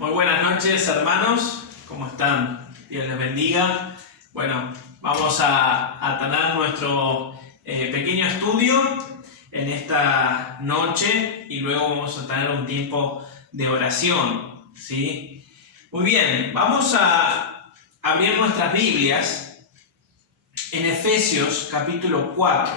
Muy buenas noches, hermanos. ¿Cómo están? Dios les bendiga. Bueno, vamos a tener nuestro pequeño estudio en esta noche y luego vamos a tener un tiempo de oración, ¿sí? Muy bien, vamos a abrir nuestras Biblias en Efesios capítulo 4.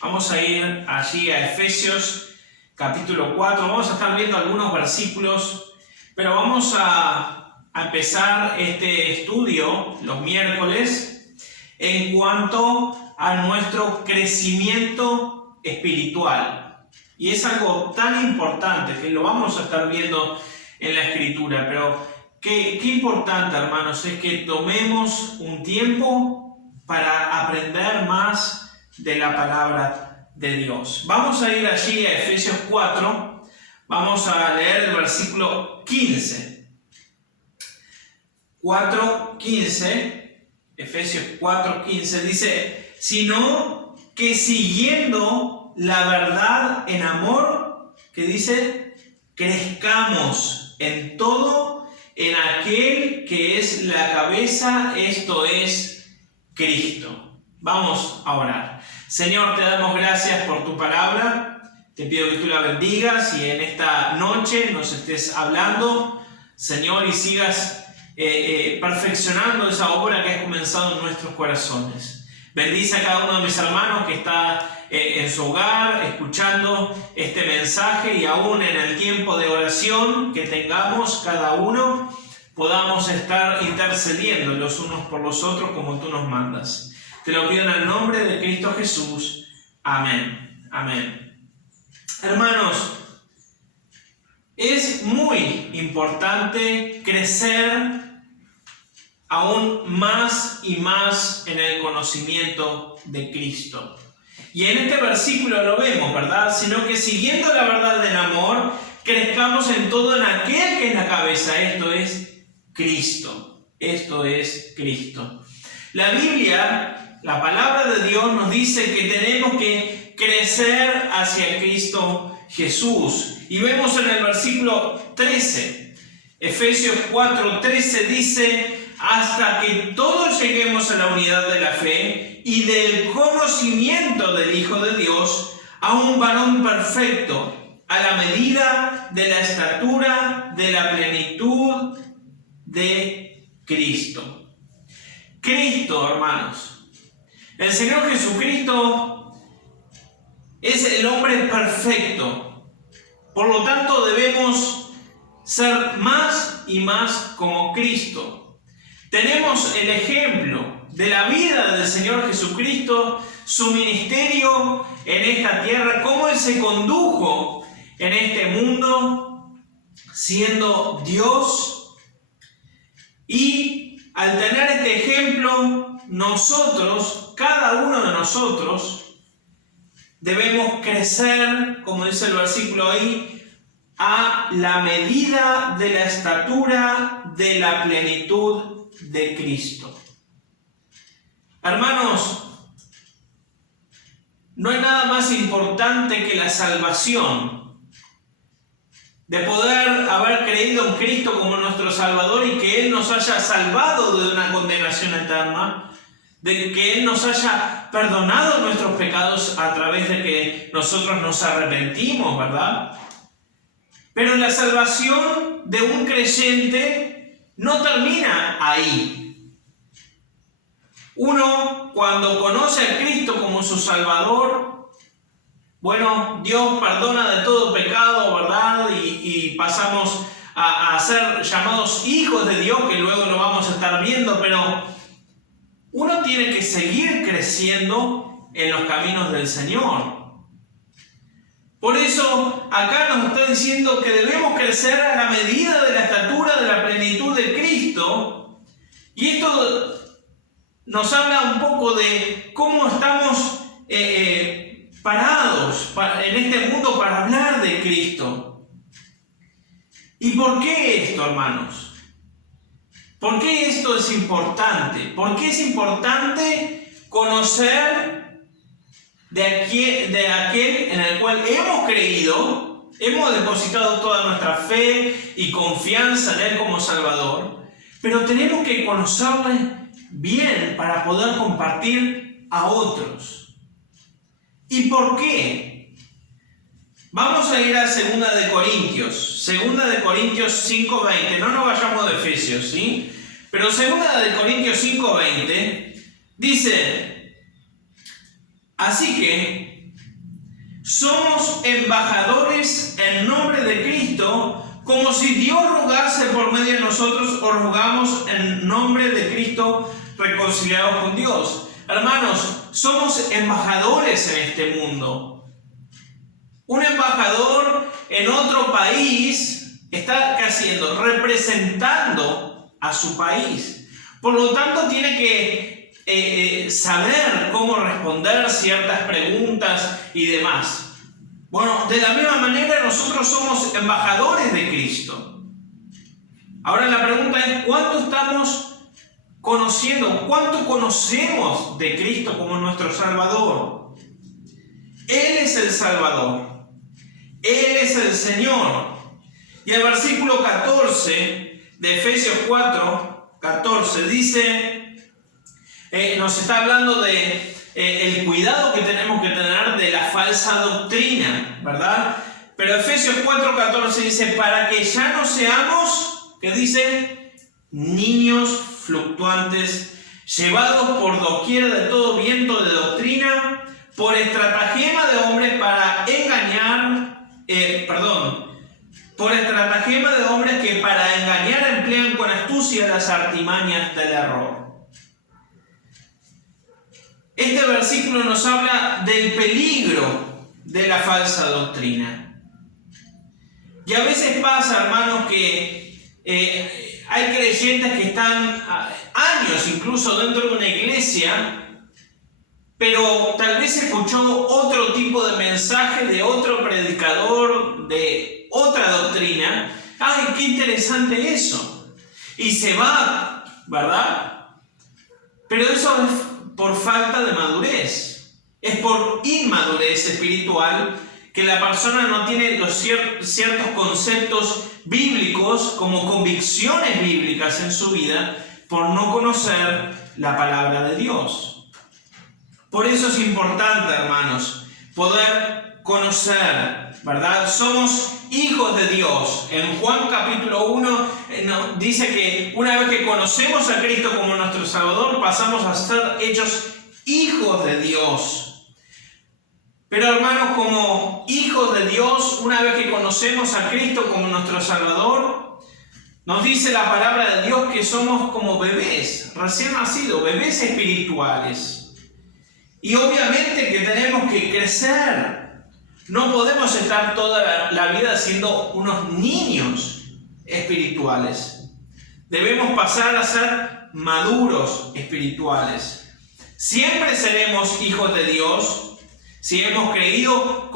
Vamos a ir allí a Efesios capítulo 4. Vamos a estar viendo algunos versículos, pero vamos a empezar este estudio los miércoles en cuanto a nuestro crecimiento espiritual. Y es algo tan importante que lo vamos a estar viendo en la Escritura, pero qué importante, hermanos, es que tomemos un tiempo para aprender más de la palabra de Dios. Vamos a ir allí a Efesios 4. Vamos a leer el versículo 15. 4:15, Efesios 4:15 dice: sino que siguiendo la verdad en amor, que dice, crezcamos en todo en aquel que es la cabeza, esto es Cristo. Vamos a orar. Señor, te damos gracias por tu palabra. Te pido que tú la bendigas y en esta noche nos estés hablando, Señor, y sigas perfeccionando esa obra que has comenzado en nuestros corazones. Bendice a cada uno de mis hermanos que está en su hogar escuchando este mensaje, y aún en el tiempo de oración que tengamos cada uno, podamos estar intercediendo los unos por los otros como tú nos mandas. Te lo pido en el nombre de Cristo Jesús. Amén. Amén. Hermanos, es muy importante crecer aún más y más en el conocimiento de Cristo. Y en este versículo lo vemos, ¿verdad? Sino que siguiendo la verdad del amor, crezcamos en todo en aquel que es la cabeza. Esto es Cristo. Esto es Cristo. La Biblia, la palabra de Dios, nos dice que tenemos que crecer hacia Cristo Jesús. Y vemos en el versículo 13, Efesios 4:13 dice: hasta que todos lleguemos a la unidad de la fe y del conocimiento del Hijo de Dios, a un varón perfecto, a la medida de la estatura de la plenitud de Cristo. Cristo, hermanos, el Señor Jesucristo es el hombre perfecto. Por lo tanto, debemos ser más y más como Cristo. Tenemos el ejemplo de la vida del Señor Jesucristo, su ministerio en esta tierra, cómo Él se condujo en este mundo siendo Dios. Y al tener este ejemplo, nosotros, cada uno de nosotros, debemos crecer, como dice el versículo ahí, a la medida de la estatura de la plenitud de Cristo. Hermanos, no hay nada más importante que la salvación, de poder haber creído en Cristo como nuestro Salvador y que Él nos haya salvado de una condenación eterna, de que Él nos haya perdonado nuestros pecados a través de que nosotros nos arrepentimos, ¿verdad? Pero la salvación de un creyente no termina ahí. Uno, cuando conoce a Cristo como su Salvador, bueno, Dios perdona de todo pecado, ¿verdad? Y pasamos a ser llamados hijos de Dios, que luego lo vamos a estar viendo, pero uno tiene que seguir creciendo en los caminos del Señor. Por eso, acá nos está diciendo que debemos crecer a la medida de la estatura de la plenitud de Cristo. Y esto nos habla un poco de cómo estamos parados en este mundo para hablar de Cristo. ¿Y por qué esto, hermanos? ¿Por qué esto es importante? ¿Por qué es importante conocer de aquel en el cual hemos creído hemos depositado toda nuestra fe y confianza en Él como Salvador, pero tenemos que conocerle bien para poder compartir a otros. ¿Y por qué? Vamos a ir a 2 de Corintios 5:20, no nos vayamos de Efesios, ¿sí? Pero 2 de Corintios 5:20 dice: así que somos embajadores en nombre de Cristo, como si Dios rogase por medio de nosotros, o rogamos en nombre de Cristo, reconciliados con Dios. Hermanos, somos embajadores en este mundo. Un embajador en otro país está ¿qué haciendo? Representando a su país. Por lo tanto, tiene que saber cómo responder ciertas preguntas y demás. Bueno, de la misma manera nosotros somos embajadores de Cristo. Ahora la pregunta es, ¿cuánto estamos conociendo? ¿Cuánto conocemos de Cristo como nuestro Salvador? Él es el Salvador. Él es el Señor. Y el versículo 14 de Efesios 4:14 dice, nos está hablando de el cuidado que tenemos que tener de la falsa doctrina, ¿verdad? Pero Efesios 4:14 dice, para que ya no seamos, ¿qué dice? Niños fluctuantes, llevados por doquier de todo viento de doctrina, por estratagema de hombres para engañar, por estratagema de hombres que para engañar emplean con astucia las artimañas del error. Este versículo nos habla del peligro de la falsa doctrina. Y a veces pasa, hermanos, que hay creyentes que están años incluso dentro de una iglesia, pero tal vez escuchó otro tipo de mensaje de otro predicador, de otra doctrina. ¡Ay, qué interesante eso! Y se va, ¿verdad? Pero eso es por falta de madurez. Es por inmadurez espiritual que la persona no tiene los ciertos conceptos bíblicos como convicciones bíblicas en su vida por no conocer la palabra de Dios. Por eso es importante, hermanos, poder conocer, ¿verdad? Somos hijos de Dios. En Juan capítulo 1 dice que una vez que conocemos a Cristo como nuestro Salvador, pasamos a ser hechos hijos de Dios. Pero hermanos, como hijos de Dios, una vez que conocemos a Cristo como nuestro Salvador, nos dice la palabra de Dios que somos como bebés, recién nacidos, bebés espirituales. Y obviamente que tenemos que crecer. No podemos estar toda la vida siendo unos niños espirituales. Debemos pasar a ser maduros espirituales. Siempre seremos hijos de Dios si hemos creído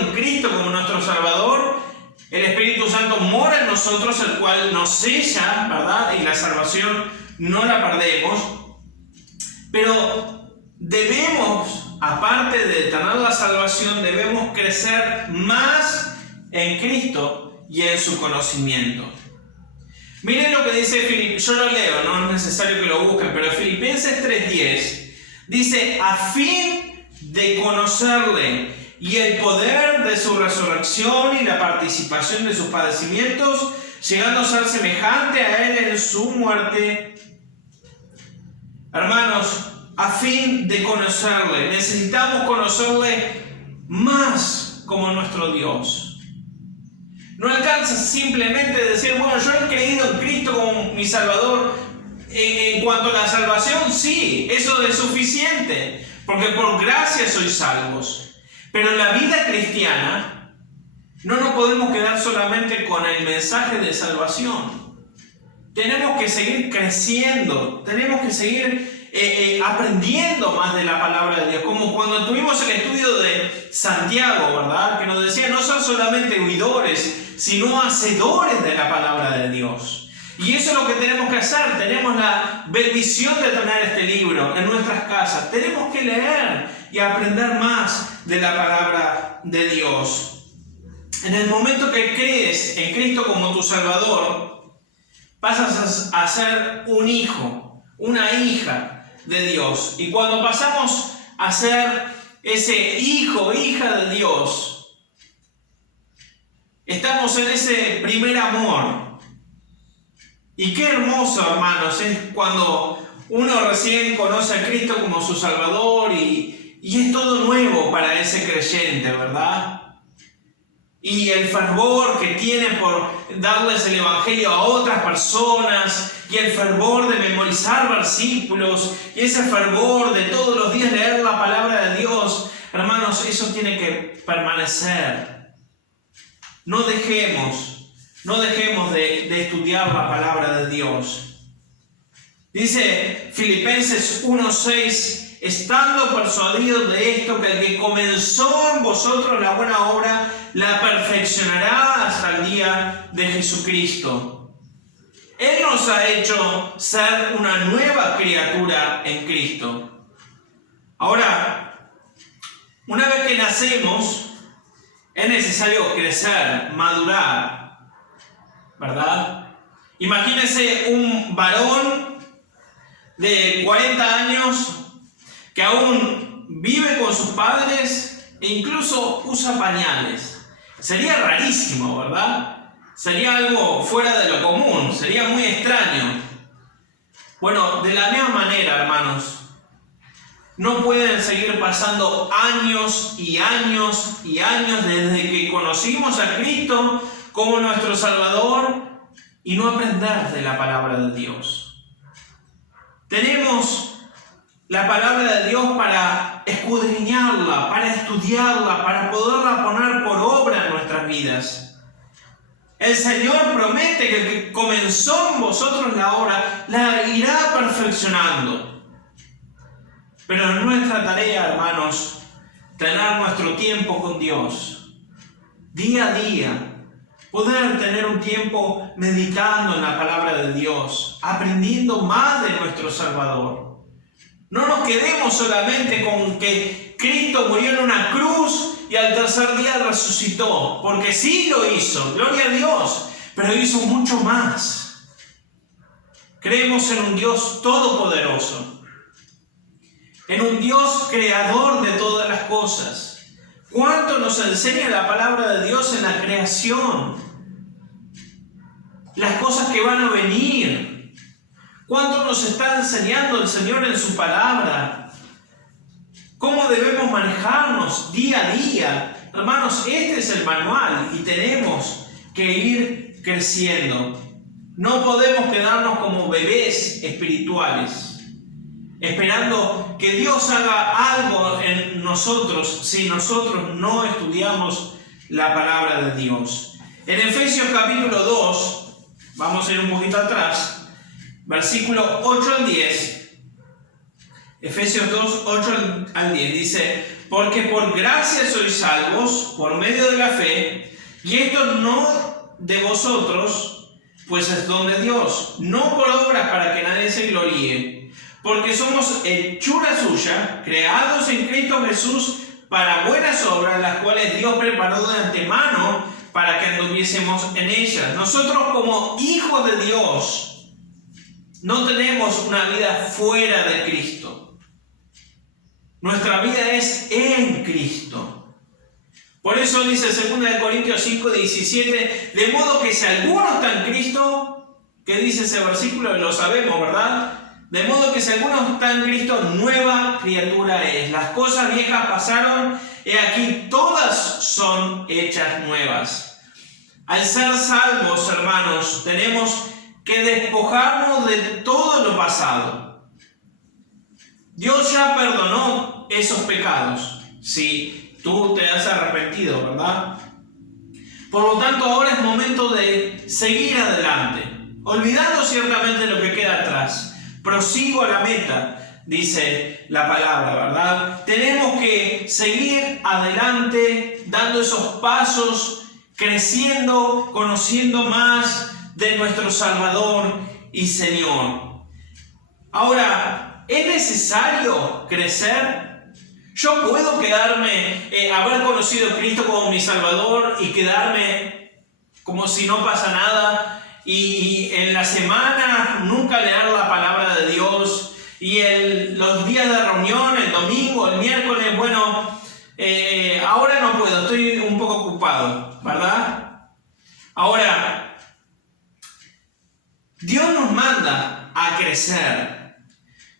en Cristo como nuestro Salvador. El Espíritu Santo mora en nosotros, el cual nos sella, ¿verdad? Y la salvación no la perdemos. Pero debemos, aparte de tener la salvación, debemos crecer más en Cristo y en su conocimiento. Miren lo que dice Filipenses, yo lo leo, no es necesario que lo busquen, pero Filipenses 3:10 dice, a fin de conocerle y el poder de su resurrección y la participación de sus padecimientos, llegando a ser semejante a él en su muerte. Hermanos, a fin de conocerle, necesitamos conocerle más como nuestro Dios. No alcanza simplemente decir, bueno, yo he creído en Cristo como mi Salvador. En cuanto a la salvación, sí, eso es suficiente, porque por gracia sois salvos. Pero en la vida cristiana no nos podemos quedar solamente con el mensaje de salvación. Tenemos que seguir creciendo, tenemos que seguir aprendiendo más de la palabra de Dios. Como cuando tuvimos el estudio de Santiago, ¿verdad? Que nos decía no ser solamente oidores, sino hacedores de la palabra de Dios. Y eso es lo que tenemos que hacer. Tenemos la bendición de tener este libro en nuestras casas. Tenemos que leer y aprender más de la palabra de Dios. En el momento que crees en Cristo como tu Salvador, pasas a ser un hijo, una hija de Dios. Y cuando pasamos a ser ese hijo, hija de Dios, estamos en ese primer amor. Y qué hermoso, hermanos, es cuando uno recién conoce a Cristo como su Salvador y es todo nuevo para ese creyente, ¿verdad? Y el fervor que tiene por darles el Evangelio a otras personas, y el fervor de memorizar versículos, y ese fervor de todos los días leer la palabra de Dios, hermanos, eso tiene que permanecer. No dejemos de estudiar la palabra de Dios. Dice Filipenses 1:6, estando persuadidos de esto, que el que comenzó en vosotros la buena obra, la perfeccionará hasta el día de Jesucristo. Él nos ha hecho ser una nueva criatura en Cristo. Ahora, una vez que nacemos, es necesario crecer, madurar, ¿verdad? Imagínense un varón de 40 años que aún vive con sus padres e incluso usa pañales. Sería rarísimo, ¿verdad? Sería algo fuera de lo común, sería muy extraño. Bueno, de la misma manera, hermanos, no pueden seguir pasando años y años y años desde que conocimos a Cristo como nuestro Salvador y no aprender de la palabra de Dios. Tenemos la palabra de Dios para escudriñarla, para estudiarla, para poderla poner por obra en nuestras vidas. El Señor promete que el que comenzó en vosotros la obra la irá perfeccionando. Pero es nuestra tarea, hermanos, tener nuestro tiempo con Dios, día a día, poder tener un tiempo meditando en la palabra de Dios, aprendiendo más de nuestro Salvador. No nos quedemos solamente con que Cristo murió en una cruz y al tercer día resucitó, porque sí lo hizo, gloria a Dios, pero hizo mucho más. Creemos en un Dios todopoderoso, en un Dios creador de todas las cosas. ¿Cuánto nos enseña la palabra de Dios en la creación? Las cosas que van a venir. ¿Cuánto nos está enseñando el Señor en su palabra? ¿Cómo debemos manejarnos día a día? Hermanos, este es el manual y tenemos que ir creciendo. No podemos quedarnos como bebés espirituales, esperando que Dios haga algo en nosotros si nosotros no estudiamos la palabra de Dios. En Efesios capítulo 2, vamos a ir un poquito atrás, versículo 8 al 10, Efesios 2, 8 al 10, dice: porque por gracia sois salvos por medio de la fe, y esto no de vosotros, pues es don de Dios, no por obras para que nadie se gloríe, porque somos hechura suya, creados en Cristo Jesús para buenas obras, las cuales Dios preparó de antemano para que anduviésemos en ellas. Nosotros como hijos de Dios no tenemos una vida fuera de Cristo. Nuestra vida es en Cristo. Por eso dice 2 Corintios 5, 17, de modo que si alguno está en Cristo, ¿qué dice ese versículo? Lo sabemos, ¿verdad? De modo que si alguno está en Cristo, nueva criatura es. Las cosas viejas pasaron, y aquí todas son hechas nuevas. Al ser salvos, hermanos, tenemos que despojarnos de todo lo pasado. Dios ya perdonó esos pecados, si tú te has arrepentido, ¿verdad? Por lo tanto, ahora es momento de seguir adelante, olvidando ciertamente lo que queda atrás. Prosigo a la meta, dice la palabra, ¿verdad? Tenemos que seguir adelante, dando esos pasos, creciendo, conociendo más de nuestro Salvador y Señor. Ahora, ¿es necesario crecer? ¿Yo puedo quedarme, haber conocido a Cristo como mi Salvador y quedarme como si no pasa nada y en la semana nunca leer la palabra de Dios y los días de reunión, el domingo, el miércoles, bueno, ahora no puedo, estoy un poco ocupado, ¿verdad? Ahora, Dios nos manda a crecer.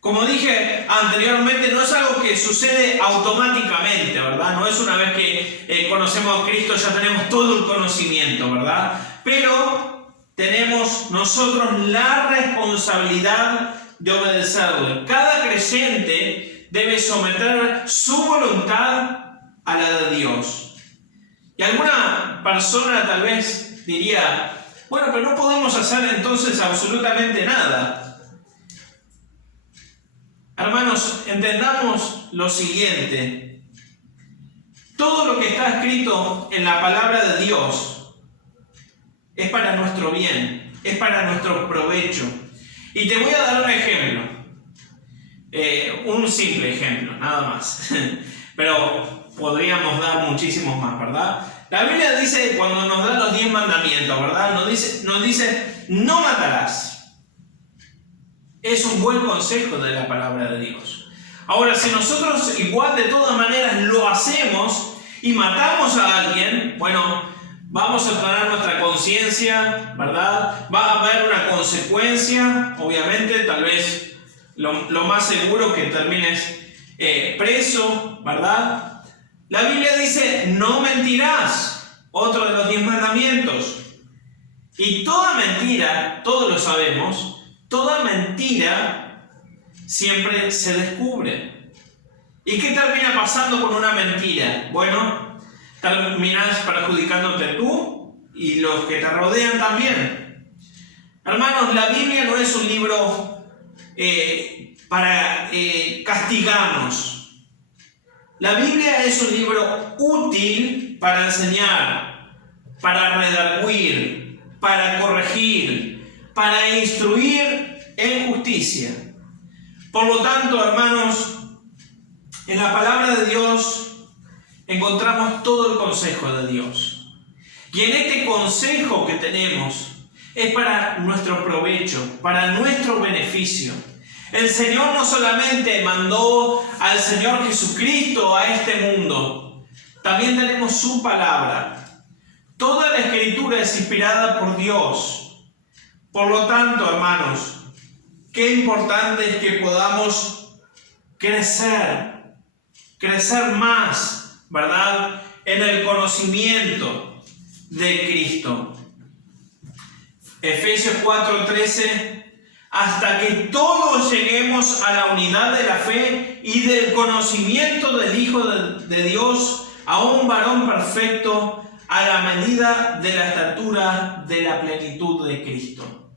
Como dije anteriormente, no es algo que sucede automáticamente, ¿verdad? No es una vez que conocemos a Cristo ya tenemos todo el conocimiento, ¿verdad? Pero tenemos nosotros la responsabilidad de obedecerle. Cada creyente debe someter su voluntad a la de Dios. Y alguna persona tal vez diría, bueno, pero no podemos hacer entonces absolutamente nada. Hermanos, entendamos lo siguiente. Todo lo que está escrito en la palabra de Dios es para nuestro bien, es para nuestro provecho. Y te voy a dar un ejemplo. Un simple ejemplo, nada más. Pero podríamos dar muchísimos más, ¿verdad? La Biblia dice, cuando nos da los 10 mandamientos, ¿verdad? Nos dice, no matarás. Es un buen consejo de la palabra de Dios. Ahora, si nosotros igual de todas maneras lo hacemos y matamos a alguien, bueno, vamos a tener nuestra conciencia, ¿verdad? Va a haber una consecuencia, obviamente, tal vez lo más seguro que termines preso, ¿verdad? La Biblia dice, no mentirás, otro de los 10 mandamientos. Y toda mentira, todos lo sabemos, toda mentira siempre se descubre. ¿Y qué termina pasando con una mentira? Bueno, terminas perjudicándote tú y los que te rodean también. Hermanos, la Biblia no es un libro para castigarnos. La Biblia es un libro útil para enseñar, para redarguir, para corregir, para instruir en justicia. Por lo tanto, hermanos, en la palabra de Dios encontramos todo el consejo de Dios. Y en este consejo que tenemos es para nuestro provecho, para nuestro beneficio. El Señor no solamente mandó al Señor Jesucristo a este mundo, también tenemos su palabra. Toda la Escritura es inspirada por Dios. Por lo tanto, hermanos, qué importante es que podamos crecer más, ¿verdad? En el conocimiento de Cristo. Efesios 4:13, hasta que todos lleguemos a la unidad de la fe y del conocimiento del Hijo de Dios, a un varón perfecto, a la medida de la estatura de la plenitud de Cristo.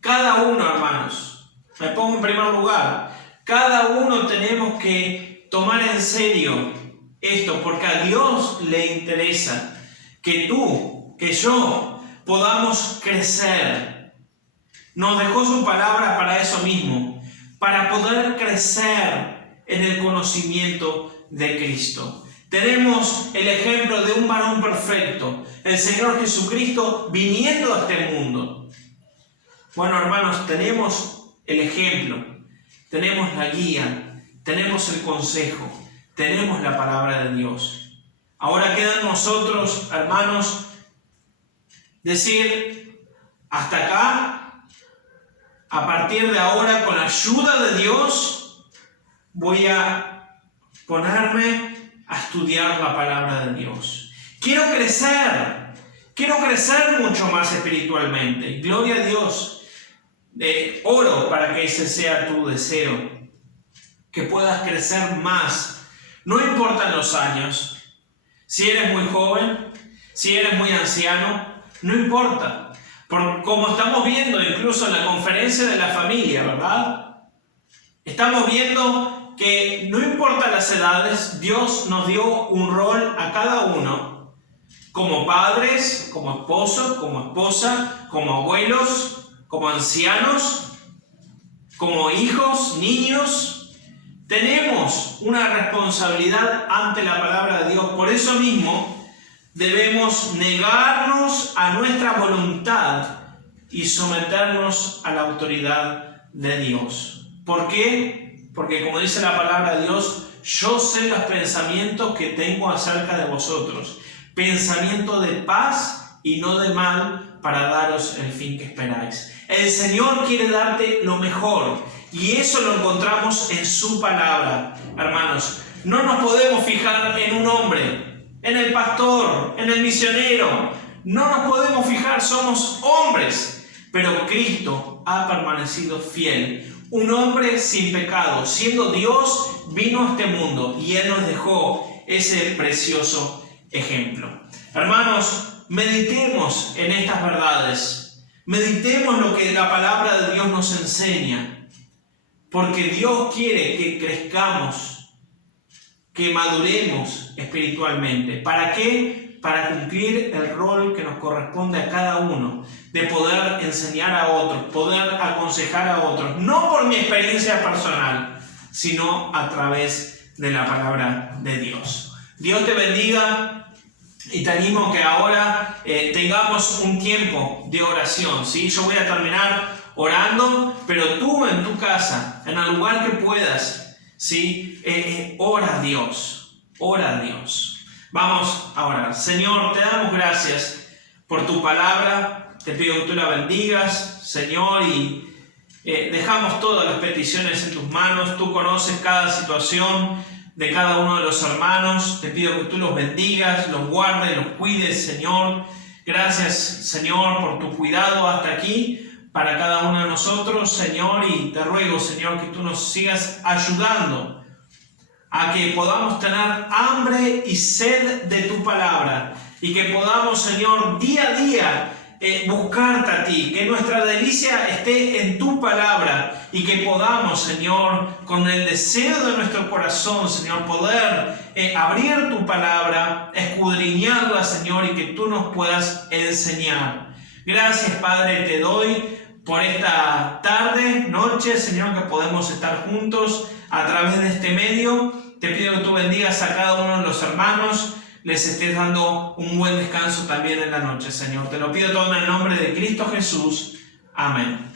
Cada uno, hermanos, me pongo en primer lugar, cada uno tenemos que tomar en serio esto, porque a Dios le interesa que tú, que yo, podamos crecer. Nos dejó su palabra para eso mismo, para poder crecer en el conocimiento de Cristo. Tenemos el ejemplo de un varón perfecto, el Señor Jesucristo viniendo a este mundo. Bueno, hermanos, tenemos el ejemplo, tenemos la guía, tenemos el consejo, tenemos la palabra de Dios. Ahora queda en nosotros, hermanos, decir, hasta acá, a partir de ahora, con la ayuda de Dios, voy a ponerme a estudiar la palabra de Dios. Quiero crecer mucho más espiritualmente. Gloria a Dios. Oro para que ese sea tu deseo, que puedas crecer más. No importan los años, si eres muy joven, si eres muy anciano, no importa. Como estamos viendo incluso en la conferencia de la familia, ¿verdad? Estamos viendo que no importa las edades, Dios nos dio un rol a cada uno como padres, como esposos, como esposa, como abuelos, como ancianos, como hijos, niños. Tenemos una responsabilidad ante la palabra de Dios. Por eso mismo debemos negarnos a nuestra voluntad y someternos a la autoridad de Dios. ¿Por qué? Porque como dice la palabra de Dios, yo sé los pensamientos que tengo acerca de vosotros, pensamiento de paz y no de mal, para daros el fin que esperáis. El Señor quiere darte lo mejor y eso lo encontramos en su palabra. Hermanos, no nos podemos fijar en un hombre, en el pastor, en el misionero. No nos podemos fijar, somos hombres, pero Cristo ha permanecido fiel. Un hombre sin pecado, siendo Dios, vino a este mundo y Él nos dejó ese precioso ejemplo. Hermanos, meditemos en estas verdades. Meditemos lo que la palabra de Dios nos enseña. Porque Dios quiere que crezcamos, que maduremos espiritualmente. ¿Para qué? Para cumplir el rol que nos corresponde a cada uno, de poder enseñar a otros, poder aconsejar a otros, no por mi experiencia personal, sino a través de la palabra de Dios. Dios te bendiga y te animo que ahora tengamos un tiempo de oración, ¿sí? Yo voy a terminar orando, pero tú en tu casa, en el lugar que puedas, ¿sí? Ora a Dios, ora a Dios. Vamos a orar. Señor, te damos gracias por tu palabra. Te pido que tú la bendigas, Señor, y dejamos todas las peticiones en tus manos. Tú conoces cada situación de cada uno de los hermanos. Te pido que tú los bendigas, los guardes, los cuides, Señor. Gracias, Señor, por tu cuidado hasta aquí para cada uno de nosotros, Señor, y te ruego, Señor, que tú nos sigas ayudando a que podamos tener hambre y sed de tu palabra y que podamos, Señor, día a día buscarte a ti, que nuestra delicia esté en tu palabra y que podamos, Señor, con el deseo de nuestro corazón, Señor, poder abrir tu palabra, escudriñarla, Señor, y que tú nos puedas enseñar. Gracias, Padre, te doy por esta tarde, noche, Señor, que podemos estar juntos a través de este medio. Te pido que tú bendigas a cada uno de los hermanos, les estés dando un buen descanso también en la noche, Señor. Te lo pido todo en el nombre de Cristo Jesús. Amén.